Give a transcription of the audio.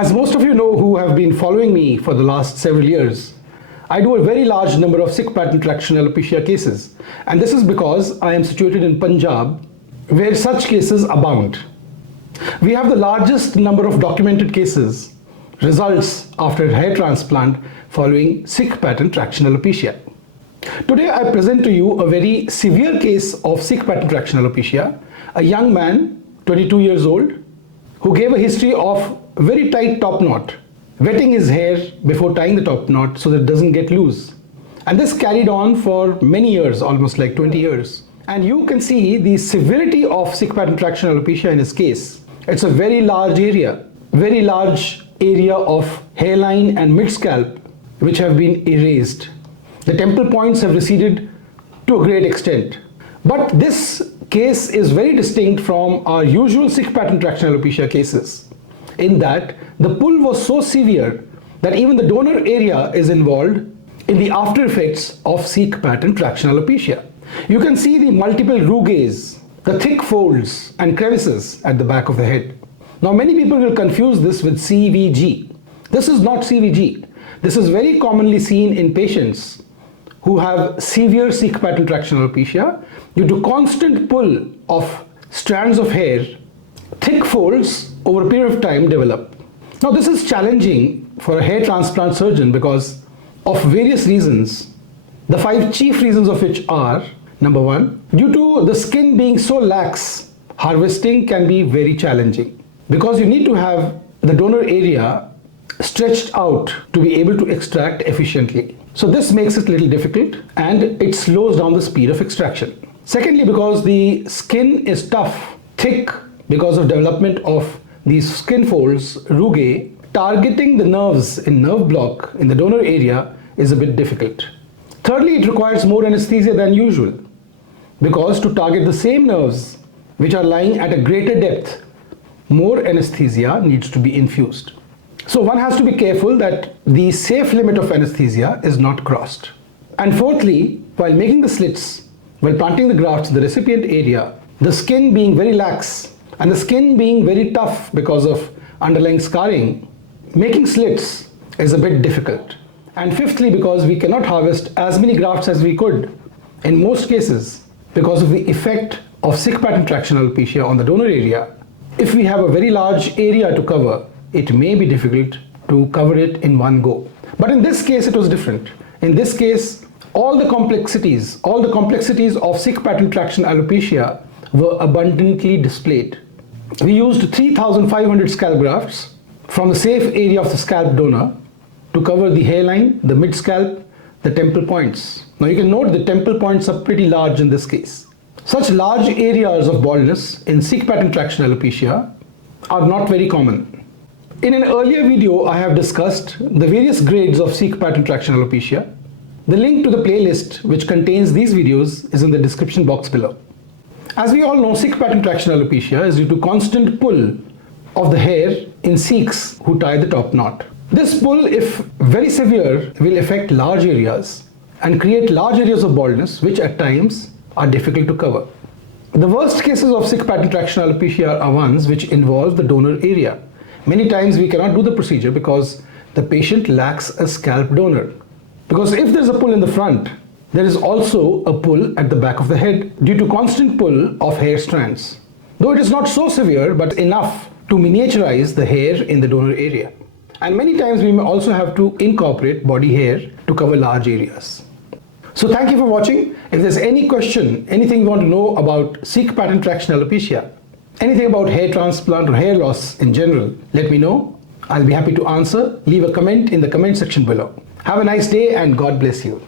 As most of you know who have been following me for the last several years, I do a very large number of Sikh pattern traction alopecia cases, and this is because I am situated in Punjab where such cases abound. We have the largest number of documented cases, results after hair transplant following Sikh pattern traction alopecia. Today I present to you a very severe case of Sikh pattern traction alopecia, a young man, 22 years old, who gave a history of very tight top knot, wetting his hair before tying the top knot so that it doesn't get loose. And this carried on for many years, almost like 20 years. And you can see the severity of Sikh pattern traction alopecia in his case. It's a very large area of hairline and mid-scalp which have been erased. The temple points have receded to a great extent. But this case is very distinct from our usual Sikh pattern traction alopecia cases, in that the pull was so severe that even the donor area is involved in the after effects of Sikh pattern traction alopecia. You can see the multiple rugaes, the thick folds and crevices at the back of the head. Now many people will confuse this with CVG. This is not CVG. This is very commonly seen in patients who have severe Sikh pattern traction alopecia due to constant pull of strands of hair. Thick folds over a period of time develop. Now this is challenging for a hair transplant surgeon because of various reasons, the 5 chief reasons of which are: number 1, due to the skin being so lax, harvesting can be very challenging because you need to have the donor area stretched out to be able to extract efficiently. So this makes it a little difficult and it slows down the speed of extraction. Secondly, because the skin is tough, thick, because of development of these skin folds, rugae, targeting the nerves in nerve block in the donor area is a bit difficult. Thirdly, it requires more anesthesia than usual because to target the same nerves which are lying at a greater depth, more anesthesia needs to be infused. So one has to be careful that the safe limit of anesthesia is not crossed. And fourthly, while making the slits, while planting the grafts in the recipient area, the skin being very lax and the skin being very tough because of underlying scarring, making slits is a bit difficult. And fifthly, because we cannot harvest as many grafts as we could in most cases because of the effect of Sikh pattern traction alopecia on the donor area, if we have a very large area to cover, it may be difficult to cover it in one go. But in this case, it was different. In this case, all the complexities of Sikh pattern traction alopecia were abundantly displayed. We used 3,500 scalp grafts from the safe area of the scalp donor to cover the hairline, the mid-scalp, the temple points. Now you can note the temple points are pretty large in this case. Such large areas of baldness in Sikh pattern traction alopecia are not very common. In an earlier video, I have discussed the various grades of Sikh pattern traction alopecia. The link to the playlist which contains these videos is in the description box below. As we all know, Sikh pattern traction alopecia is due to constant pull of the hair in Sikhs who tie the top knot. This pull, if very severe, will affect large areas and create large areas of baldness which at times are difficult to cover. The worst cases of Sikh pattern traction alopecia are ones which involve the donor area. Many times we cannot do the procedure because the patient lacks a scalp donor. Because if there is a pull in the front, there is also a pull at the back of the head due to constant pull of hair strands. Though it is not so severe, but enough to miniaturize the hair in the donor area. And many times we may also have to incorporate body hair to cover large areas. So thank you for watching. If there's any question, anything you want to know about Sikh pattern traction alopecia, anything about hair transplant or hair loss in general, let me know. I'll be happy to answer. Leave a comment in the comment section below. Have a nice day and God bless you.